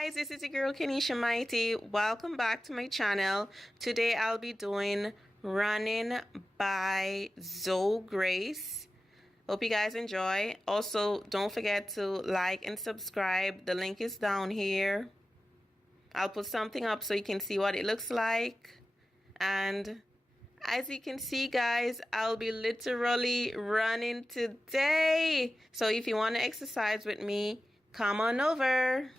Guys, this is your girl Kenisha Mighty. Welcome back to my channel. Today I'll be doing Running by Zoe Grace. Hope you guys enjoy. Also, don't forget to like and subscribe. The link is down here. I'll put something up so you can see what it looks like. And as you can see, guys, I'll be literally running today. So if you want to exercise with me, come on over.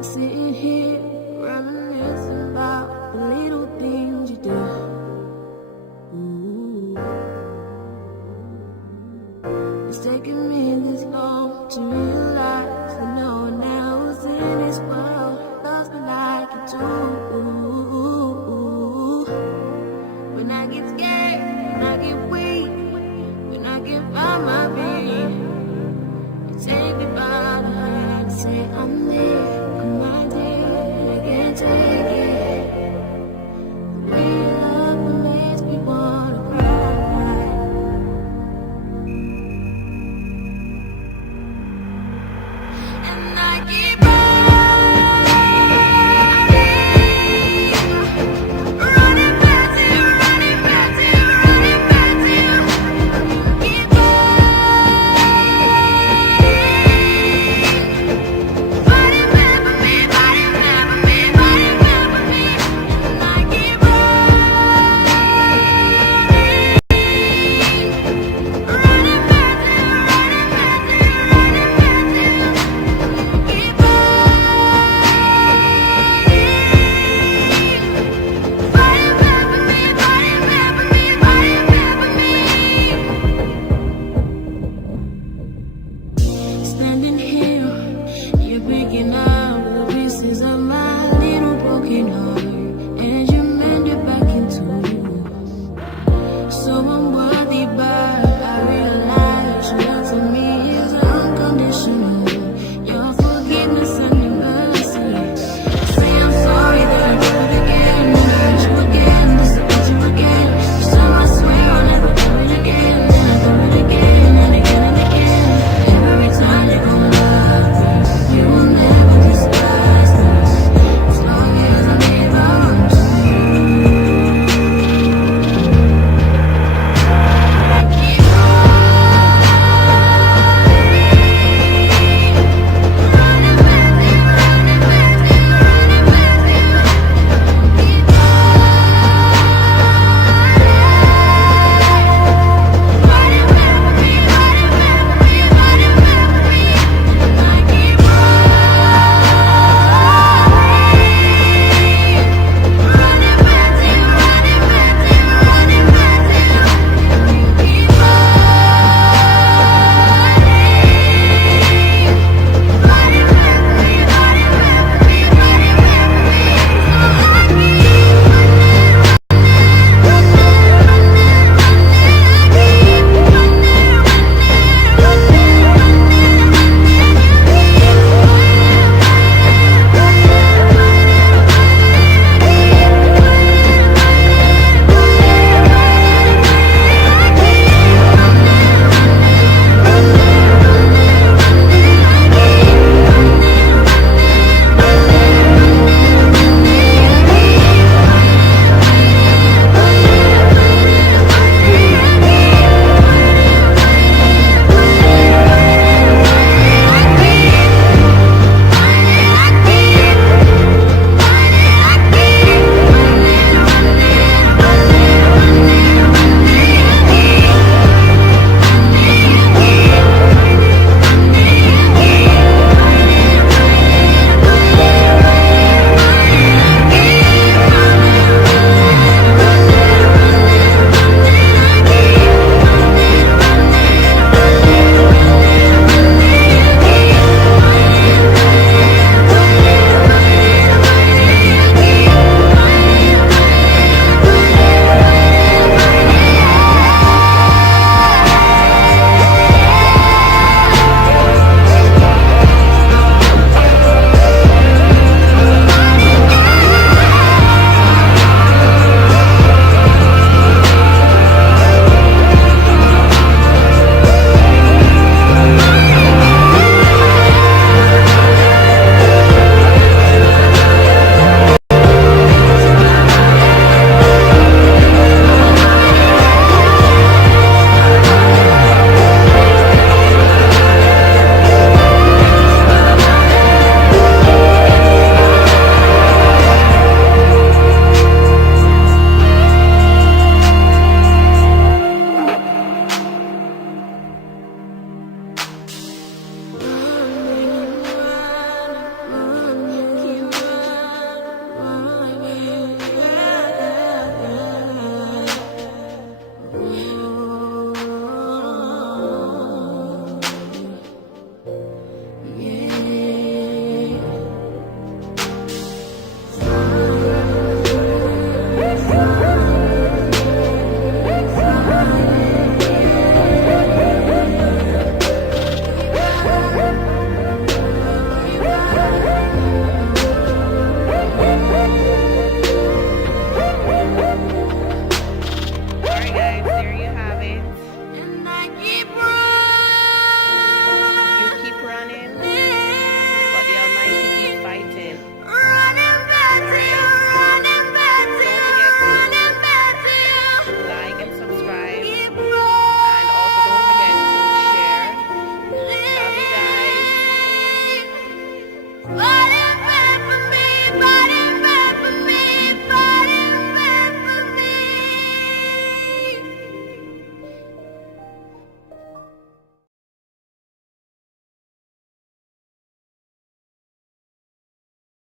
Sitting here reminiscing about the little things you do. Ooh. It's taken me this long to realize that no one else in this world loves me like you do.